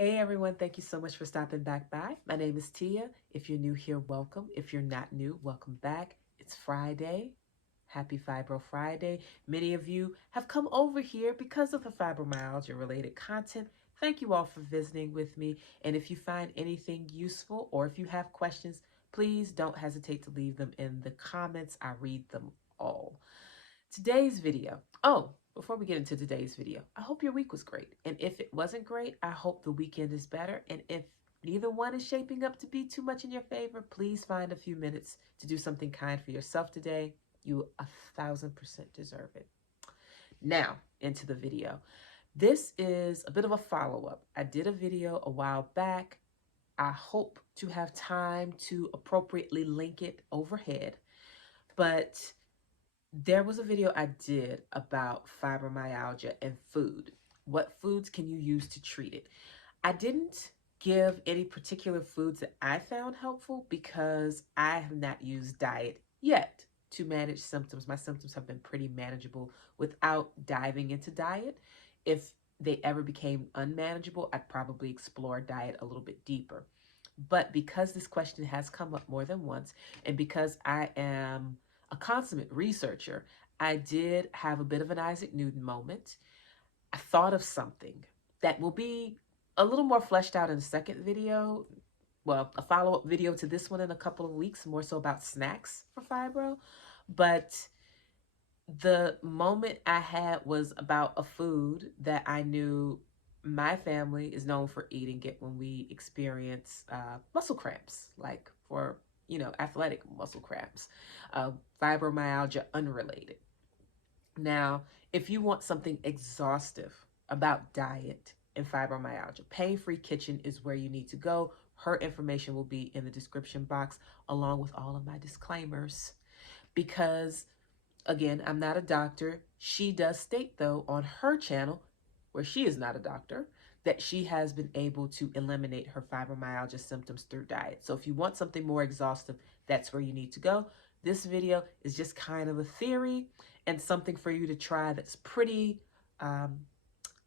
Hey everyone, thank you so much for stopping back by. My name is Tia. If you're new here, welcome. If you're not new, welcome back. It's Friday. Happy Fibro Friday. Many of you have come over here because of the fibromyalgia related content. Thank you all for visiting with me. And if you find anything useful or if you have questions, please don't hesitate to leave them in the comments. I read them all. Today's video. Oh, before we get into today's video, I hope your week was great. And if it wasn't great, I hope the weekend is better. And if neither one is shaping up to be too much in your favor, please find a few minutes to do something kind for yourself today. You 1,000% deserve it. Now, into the video. This is a bit of a follow-up. I did a video a while back. I hope to have time to appropriately link it overhead. But there was a video I did about fibromyalgia and food. What foods can you use to treat it? I didn't give any particular foods that I found helpful because I have not used diet yet to manage symptoms. My symptoms have been pretty manageable without diving into diet. If they ever became unmanageable, I'd probably explore diet a little bit deeper. But because this question has come up more than once, and because I am a consummate researcher, I did have a bit of an Isaac Newton moment. I thought of something that will be a little more fleshed out in the second video. Well, a follow-up video to this one in a couple of weeks, more so about snacks for fibro. But the moment I had was about a food that I knew my family is known for eating it when we experience muscle cramps, like for, athletic muscle cramps, fibromyalgia unrelated. Now, if you want something exhaustive about diet and fibromyalgia, Pain Free Kitchen is where you need to go. Her information will be in the description box along with all of my disclaimers because again, I'm not a doctor. She does state, though, on her channel, where she is not a doctor, that she has been able to eliminate her fibromyalgia symptoms through diet. So if you want something more exhaustive, that's where you need to go. This video is just kind of a theory and something for you to try that's pretty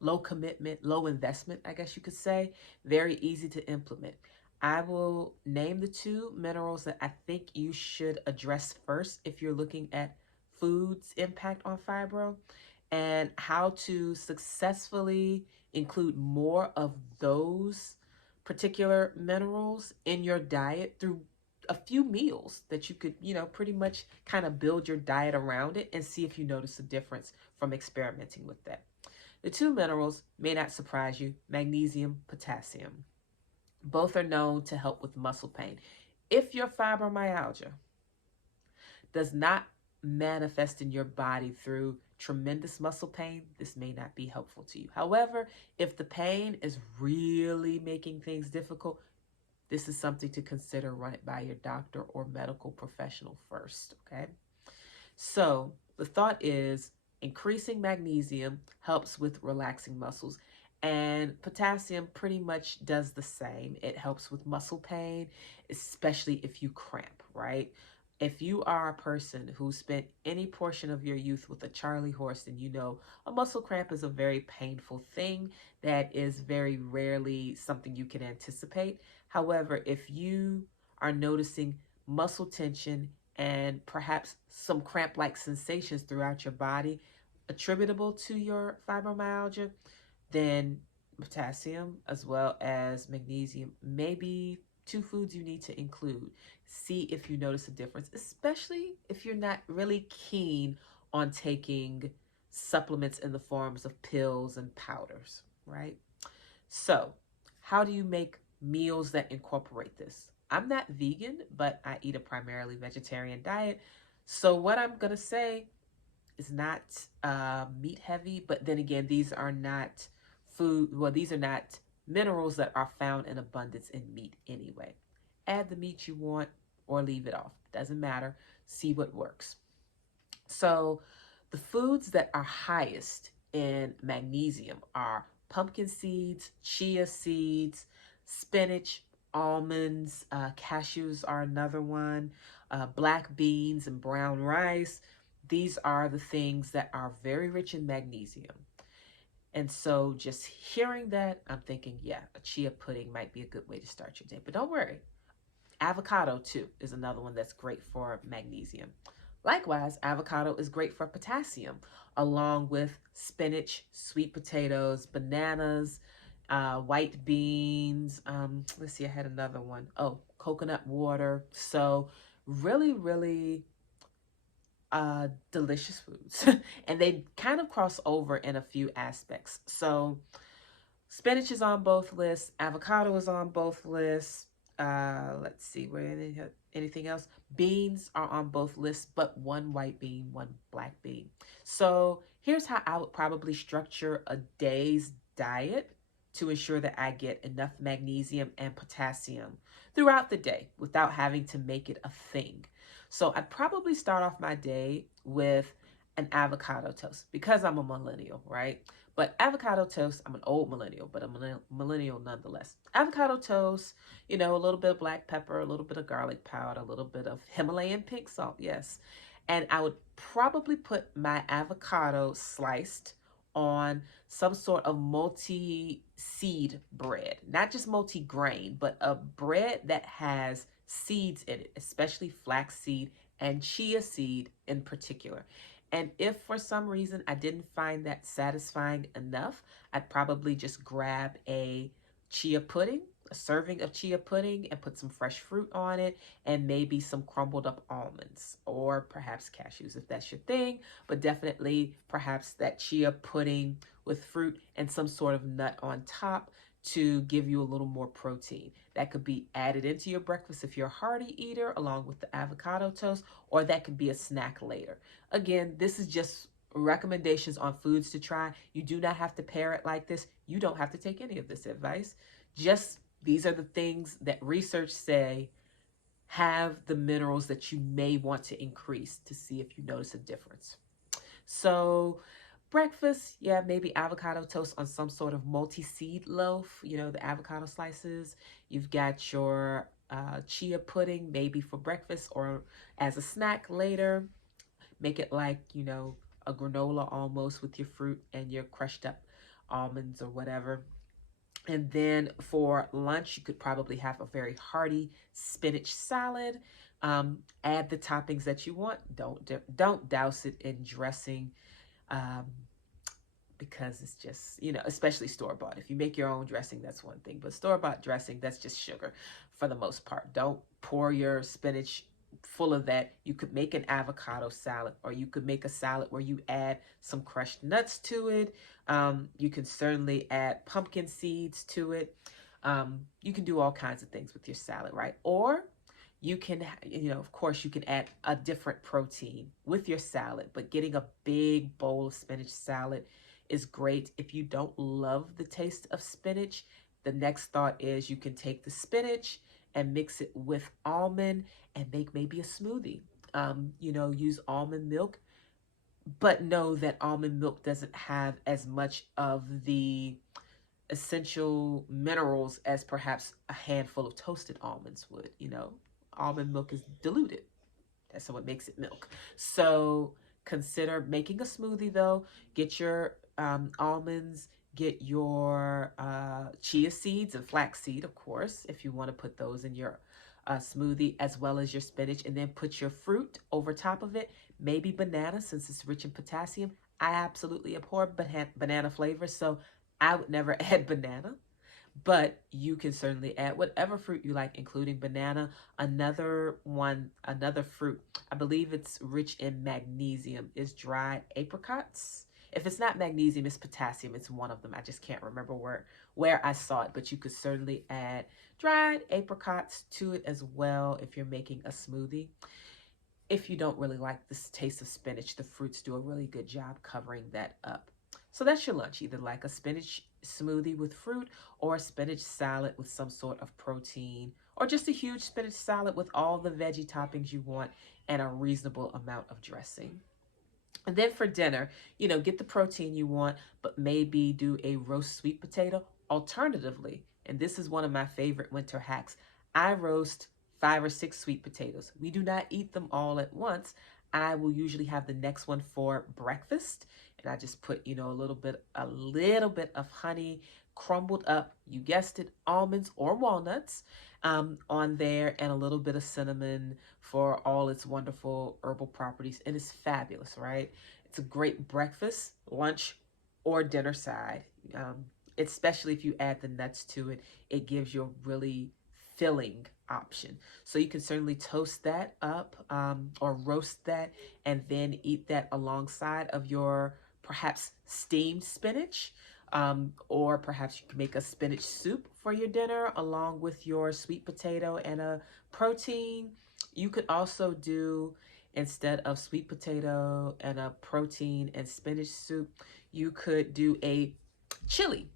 low commitment, low investment, I guess you could say, very easy to implement. I will name the two minerals that I think you should address first if you're looking at food's impact on fibro and how to successfully include more of those particular minerals in your diet through a few meals that you could, pretty much kind of build your diet around it and see if you notice a difference from experimenting with that. The two minerals may not surprise you: magnesium, potassium. Both are known to help with muscle pain. If your fibromyalgia does not manifest in your body through tremendous muscle pain, this may not be helpful to you. However, if the pain is really making things difficult, this is something to consider. Run it by your doctor or medical professional first, okay? So the thought is increasing magnesium helps with relaxing muscles, and potassium pretty much does the same. It helps with muscle pain, especially if you cramp, right? If you are a person who spent any portion of your youth with a Charlie horse, then you know a muscle cramp is a very painful thing that is very rarely something you can anticipate. However, if you are noticing muscle tension and perhaps some cramp-like sensations throughout your body attributable to your fibromyalgia, then potassium as well as magnesium may be two foods you need to include. See if you notice a difference, especially if you're not really keen on taking supplements in the forms of pills and powders, right? So, how do you make meals that incorporate this? I'm not vegan, but I eat a primarily vegetarian diet. So, what I'm going to say is not meat heavy, but then again, these are not these are not minerals that are found in abundance in meat anyway. Add the meat you want or leave it off. Doesn't matter. See what works. So, the foods that are highest in magnesium are pumpkin seeds, chia seeds, spinach, almonds, cashews are another one, black beans and brown rice. These are the things that are very rich in magnesium. And so just hearing that, I'm thinking, yeah, a chia pudding might be a good way to start your day. But don't worry, avocado too is another one that's great for magnesium. Likewise, avocado is great for potassium, along with spinach, sweet potatoes, bananas, white beans. Let's see, I had another one. Oh, coconut water. So really, really delicious foods. And they kind of cross over in a few aspects. So spinach is on both lists. Avocado is on both lists. Let's see, anything else? Beans are on both lists, but one white bean, one black bean. So here's how I would probably structure a day's diet to ensure that I get enough magnesium and potassium throughout the day without having to make it a thing. So I'd probably start off my day with an avocado toast because I'm a millennial, right? But avocado toast, I'm an old millennial, but I'm a millennial nonetheless. Avocado toast, a little bit of black pepper, a little bit of garlic powder, a little bit of Himalayan pink salt, yes. And I would probably put my avocado sliced on some sort of multi-seed bread, not just multi-grain, but a bread that has seeds in it, especially flaxseed and chia seed in particular. And if for some reason I didn't find that satisfying enough, I'd probably just grab a chia pudding, a serving of chia pudding, and put some fresh fruit on it and maybe some crumbled up almonds or perhaps cashews if that's your thing, but definitely perhaps that chia pudding with fruit and some sort of nut on top to give you a little more protein. That could be added into your breakfast if you're a hearty eater along with the avocado toast, or that could be a snack later. Again, this is just recommendations on foods to try. You do not have to pair it like this. You don't have to take any of this advice. Just these are the things that research say have the minerals that you may want to increase to see if you notice a difference. So breakfast, yeah, maybe avocado toast on some sort of multi-seed loaf, the avocado slices. You've got your chia pudding maybe for breakfast or as a snack later. Make it like, a granola almost with your fruit and your crushed up almonds or whatever. And then for lunch, you could probably have a very hearty spinach salad. Add the toppings that you want. Don't douse it in dressing. Um, because it's just, especially store-bought. If you make your own dressing, that's one thing. But store-bought dressing, that's just sugar for the most part. Don't pour your spinach full of that. You could make an avocado salad, or you could make a salad where you add some crushed nuts to it. You can certainly add pumpkin seeds to it. You can do all kinds of things with your salad, right? Or you can, of course, you can add a different protein with your salad, but getting a big bowl of spinach salad is great. If you don't love the taste of spinach, the next thought is you can take the spinach and mix it with almond and make maybe a smoothie. Use almond milk, but know that almond milk doesn't have as much of the essential minerals as perhaps a handful of toasted almonds would. Almond milk is diluted. That's what makes it milk. So consider making a smoothie though. Get your almonds, get your chia seeds and flaxseed, of course, if you want to put those in your smoothie, as well as your spinach, and then put your fruit over top of it. Maybe banana, since it's rich in potassium. I absolutely abhor banana flavor, so I would never add banana. But you can certainly add whatever fruit you like, including banana. Another fruit, I believe it's rich in magnesium, is dried apricots. If it's not magnesium, it's potassium. It's one of them. I just can't remember where I saw it, but you could certainly add dried apricots to it as well if you're making a smoothie. If you don't really like the taste of spinach, the fruits do a really good job covering that up. So that's your lunch, either like a spinach smoothie with fruit or a spinach salad with some sort of protein, or just a huge spinach salad with all the veggie toppings you want and a reasonable amount of dressing. And then for dinner, get the protein you want, but maybe do a roast sweet potato. Alternatively, and this is one of my favorite winter hacks, I roast 5 or 6 sweet potatoes. We do not eat them all at once. I will usually have the next one for breakfast. And I just put, a little bit of honey, crumbled up, you guessed it, almonds or walnuts on there, and a little bit of cinnamon for all its wonderful herbal properties. And it's fabulous, right? It's a great breakfast, lunch, or dinner side. Especially if you add the nuts to it, it gives you a really filling option. So you can certainly toast that up or roast that and then eat that alongside of your perhaps steamed spinach. Or perhaps you can make a spinach soup for your dinner along with your sweet potato and a protein. You could also do, instead of sweet potato and a protein and spinach soup, you could do a chili.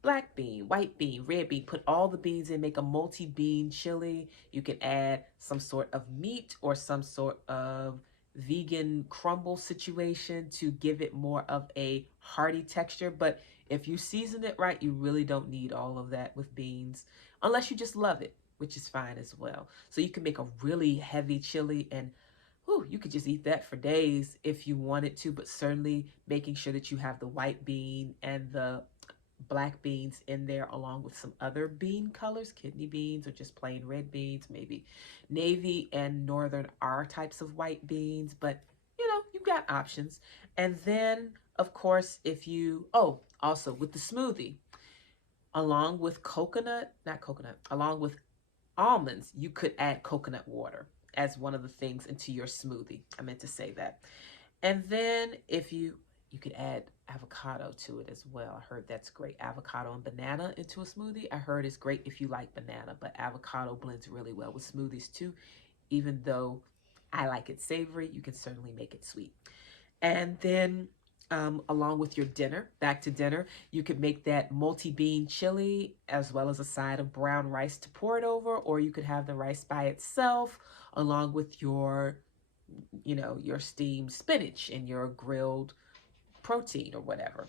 Black bean, white bean, red bean, put all the beans in, make a multi-bean chili. You can add some sort of meat or some sort of vegan crumble situation to give it more of a hearty texture. But if you season it right, you really don't need all of that with beans, unless you just love it, which is fine as well. So you can make a really heavy chili, and you could just eat that for days if you wanted to, but certainly making sure that you have the white bean and the black beans in there along with some other bean colors, kidney beans or just plain red beans, maybe navy and northern are types of white beans, but you've got options. And then of course, if you, also with the smoothie, along with along with almonds, you could add coconut water as one of the things into your smoothie. I meant to say that. And then if you could add avocado to it as well. I heard that's great. Avocado and banana into a smoothie. I heard it's great if you like banana, but avocado blends really well with smoothies too. Even though I like it savory, you can certainly make it sweet. And then along with your dinner, back to dinner, you could make that multi-bean chili as well as a side of brown rice to pour it over, or you could have the rice by itself along with your steamed spinach and your grilled protein or whatever.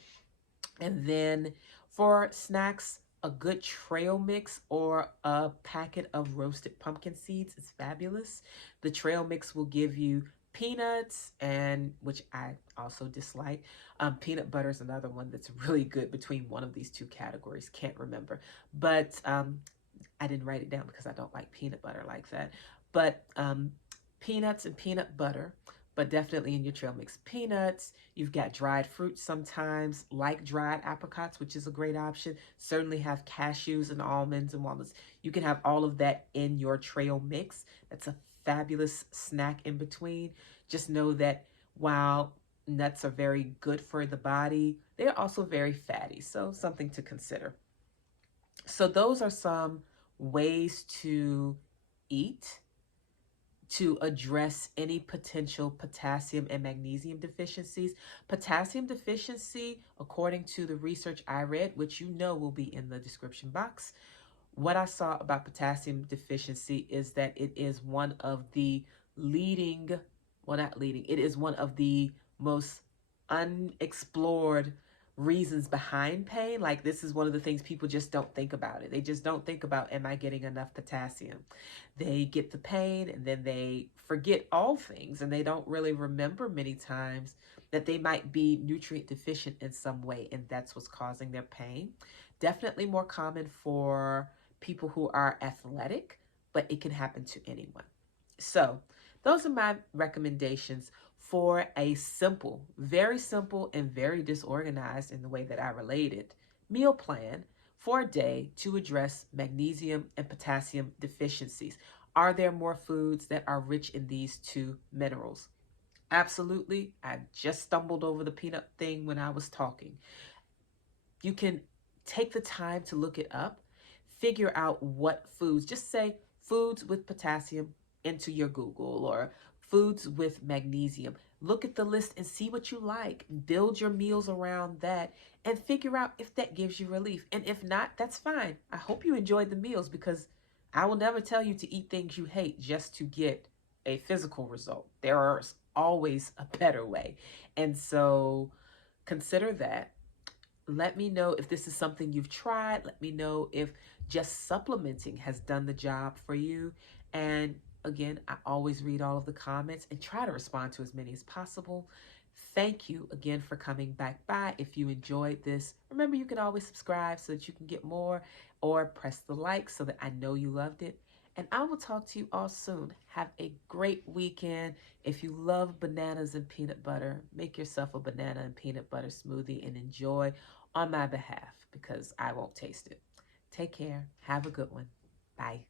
And then for snacks, a good trail mix or a packet of roasted pumpkin seeds is fabulous. The trail mix will give you peanuts, and which I also dislike. Peanut butter is another one that's really good between one of these two categories. Can't remember, but I didn't write it down because I don't like peanut butter like that. But peanuts and peanut butter, but definitely in your trail mix. Peanuts, you've got dried fruits sometimes, like dried apricots, which is a great option. Certainly have cashews and almonds and walnuts. You can have all of that in your trail mix. That's a fabulous snack in between. Just know that while nuts are very good for the body, they're also very fatty, so something to consider. So those are some ways to eat to address any potential potassium and magnesium deficiencies. Potassium deficiency, according to the research I read, which will be in the description box, what I saw about potassium deficiency is that it is one of the it is one of the most unexplored reasons behind pain. Like, this is one of the things people just don't think about it. They just don't think about, am I getting enough potassium? They get the pain and then they forget all things, and they don't really remember many times that they might be nutrient deficient in some way, and that's what's causing their pain. Definitely more common for people who are athletic, but it can happen to anyone. So those are my recommendations for a simple, very simple and very disorganized in the way that I relate it, meal plan for a day to address magnesium and potassium deficiencies. Are there more foods that are rich in these two minerals? Absolutely. I just stumbled over the peanut thing when I was talking. You can take the time to look it up, figure out what foods, just say foods with potassium into your Google, or foods with magnesium. Look at the list and see what you like. Build your meals around that and figure out if that gives you relief. And if not, that's fine. I hope you enjoyed the meals, because I will never tell you to eat things you hate just to get a physical result. There is always a better way. And so consider that. Let me know if this is something you've tried. Let me know if just supplementing has done the job for you. And Again, I always read all of the comments and try to respond to as many as possible. Thank you again for coming back by. If you enjoyed this, remember you can always subscribe so that you can get more, or press the like so that I know you loved it. And I will talk to you all soon. Have a great weekend. If you love bananas and peanut butter, make yourself a banana and peanut butter smoothie and enjoy on my behalf, because I won't taste it. Take care. Have a good one. Bye.